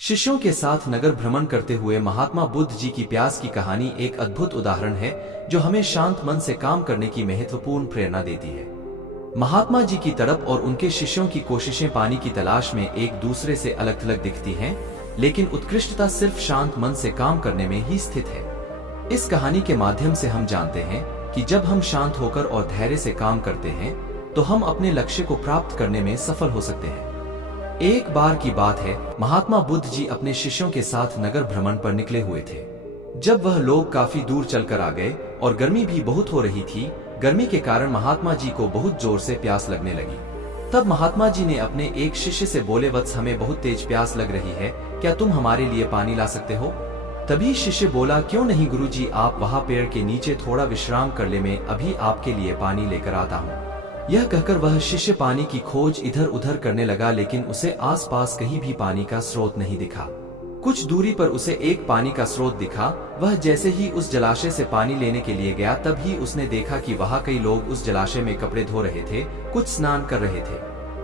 शिष्यों के साथ नगर भ्रमण करते हुए महात्मा बुद्ध जी की प्यास की कहानी एक अद्भुत उदाहरण है जो हमें शांत मन से काम करने की महत्वपूर्ण प्रेरणा देती है। महात्मा जी की तड़प और उनके शिष्यों की कोशिशें पानी की तलाश में एक दूसरे से अलग थलग दिखती हैं, लेकिन उत्कृष्टता सिर्फ शांत मन से काम करने में ही स्थित है। इस कहानी के माध्यम से हम जानते हैं कि जब हम शांत होकर और धैर्य से काम करते हैं तो हम अपने लक्ष्य को प्राप्त करने में सफल हो सकते हैं। एक बार की बात है, महात्मा बुद्ध जी अपने शिष्यों के साथ नगर भ्रमण पर निकले हुए थे। जब वह लोग काफी दूर चलकर आ गए और गर्मी भी बहुत हो रही थी, गर्मी के कारण महात्मा जी को बहुत जोर से प्यास लगने लगी। तब महात्मा जी ने अपने एक शिष्य से बोले, वत्स हमें बहुत तेज प्यास लग रही है, क्या तुम हमारे लिए पानी ला सकते हो? तभी शिष्य बोला, क्यों नहीं गुरुजी, आप वहाँ पेड़ के नीचे थोड़ा विश्राम कर ले, मैं अभी आपके लिए पानी लेकर आता हूँ। यह कहकर वह शिष्य पानी की खोज इधर उधर करने लगा, लेकिन उसे आसपास कहीं भी पानी का स्रोत नहीं दिखा। कुछ दूरी पर उसे एक पानी का स्रोत दिखा। वह जैसे ही उस जलाशय से पानी लेने के लिए गया, तभी उसने देखा कि वहाँ कई लोग उस जलाशय में कपड़े धो रहे थे, कुछ स्नान कर रहे थे।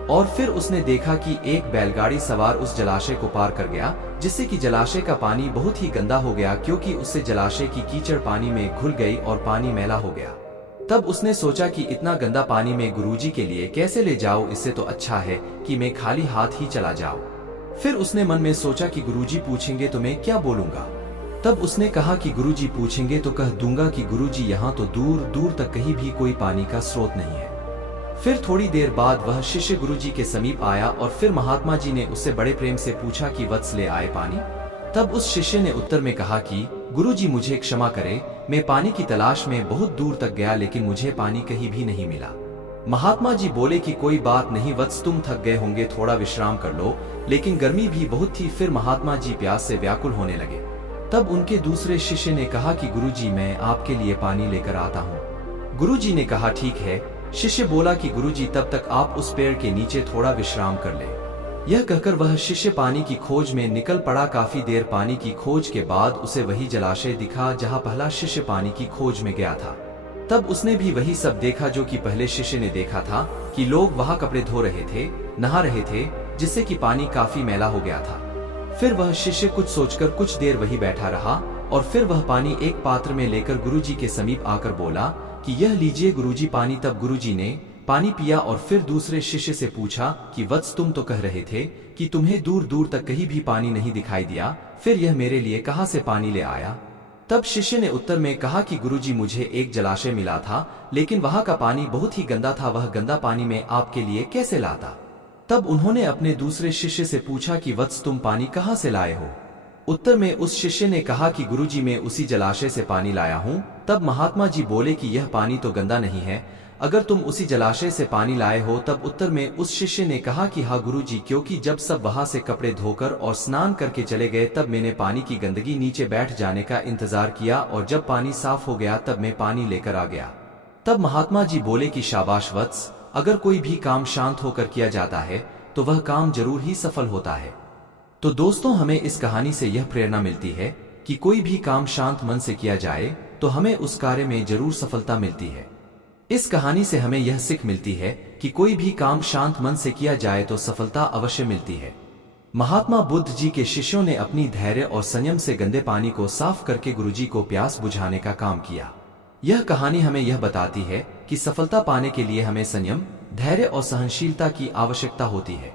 और फिर उसने देखा कि एक बैलगाड़ी सवार उस जलाशय को पार कर गया, जिससे कि जलाशय का पानी बहुत ही गंदा हो गया, क्योंकि उससे जलाशय की कीचड़ पानी में घुल गई और पानी मैला हो गया। तब उसने सोचा कि इतना गंदा पानी में गुरुजी के लिए कैसे ले जाऊं, इससे तो अच्छा है कि मैं खाली हाथ ही चला जाऊं। फिर उसने मन में सोचा कि गुरुजी पूछेंगे तो मैं क्या बोलूंगा। तब उसने कहा कि गुरुजी पूछेंगे तो कह दूंगा कि गुरुजी, यहाँ तो दूर दूर तक कहीं भी कोई पानी का स्रोत नहीं है। फिर थोड़ी देर बाद वह शिष्य गुरुजी के समीप आया और फिर महात्मा जी ने उससे बड़े प्रेम से पूछा कि वत्स ले आए पानी? तब उस शिष्य ने उत्तर में कहा कि गुरुजी मुझे क्षमा करें, मैं पानी की तलाश में बहुत दूर तक गया, लेकिन मुझे पानी कहीं भी नहीं मिला। महात्मा जी बोले कि कोई बात नहीं वत्स, तुम थक गए होंगे, थोड़ा विश्राम कर लो, लेकिन गर्मी भी बहुत थी। फिर महात्मा जी प्यास से व्याकुल होने लगे। तब उनके दूसरे शिष्य ने कहा कि गुरुजी, मैं आपके लिए पानी लेकर आता हूँ। गुरुजी ने कहा ठीक है। शिष्य बोला कि गुरुजी, तब तक आप उस पेड़ के नीचे थोड़ा विश्राम कर ले। यह कहकर वह शिष्य पानी की खोज में निकल पड़ा। काफी देर पानी की खोज के बाद उसे वही जलाशय दिखा जहां पहला शिष्य पानी की खोज में गया था। तब उसने भी वही सब देखा जो कि पहले शिष्य ने देखा था, कि लोग वहां कपड़े धो रहे थे, नहा रहे थे, जिससे कि पानी काफी मैला हो गया था। फिर वह शिष्य कुछ सोचकर कुछ देर वही बैठा रहा और फिर वह पानी एक पात्र में लेकर गुरुजी के समीप आकर बोला कि यह लीजिए गुरुजी पानी। तब गुरुजी ने पानी पिया और फिर दूसरे शिष्य से पूछा कि वत्स, तुम तो कह रहे थे कि तुम्हें दूर दूर तक कहीं भी पानी नहीं दिखाई दिया, फिर यह मेरे लिए कहां से पानी ले आया? तब शिष्य ने उत्तर में कहा कि गुरुजी, मुझे एक जलाशय मिला था, लेकिन वहां का पानी बहुत ही गंदा था, वह गंदा पानी मैं आपके लिए कैसे लाता? तब उन्होंने अपने दूसरे शिष्य से पूछा कि वत्स, तुम पानी कहां से लाए हो? उत्तर में उस शिष्य ने कहा कि गुरुजी, मैं उसी जलाशय से पानी लाया हूँ। तब महात्मा जी बोले कि यह पानी तो गंदा नहीं है, अगर तुम उसी जलाशय से पानी लाए हो। तब उत्तर में उस शिष्य ने कहा कि हाँ गुरुजी, क्योंकि जब सब वहां से कपड़े धोकर और स्नान करके चले गए, तब मैंने पानी की गंदगी नीचे बैठ जाने का इंतजार किया और जब पानी साफ हो गया तब मैं पानी लेकर आ गया। तब महात्मा जी बोले कि शाबाश वत्स, अगर कोई भी काम शांत होकर किया जाता है तो वह काम जरूर ही सफल होता है। तो दोस्तों, हमें इस कहानी से यह प्रेरणा मिलती है कि कोई भी काम शांत मन से किया जाए तो हमें उस कार्य में जरूर सफलता मिलती है। इस कहानी से हमें यह सीख मिलती है कि कोई भी काम शांत मन से किया जाए तो सफलता अवश्य मिलती है। महात्मा बुद्ध जी के शिष्यों ने अपनी धैर्य और संयम से गंदे पानी को साफ करके गुरुजी को प्यास बुझाने का काम किया। यह कहानी हमें यह बताती है कि सफलता पाने के लिए हमें संयम, धैर्य और सहनशीलता की आवश्यकता होती है।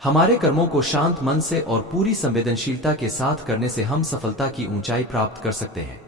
हमारे कर्मों को शांत मन से और पूरी संवेदनशीलता के साथ करने से हम सफलता की ऊंचाई प्राप्त कर सकते हैं।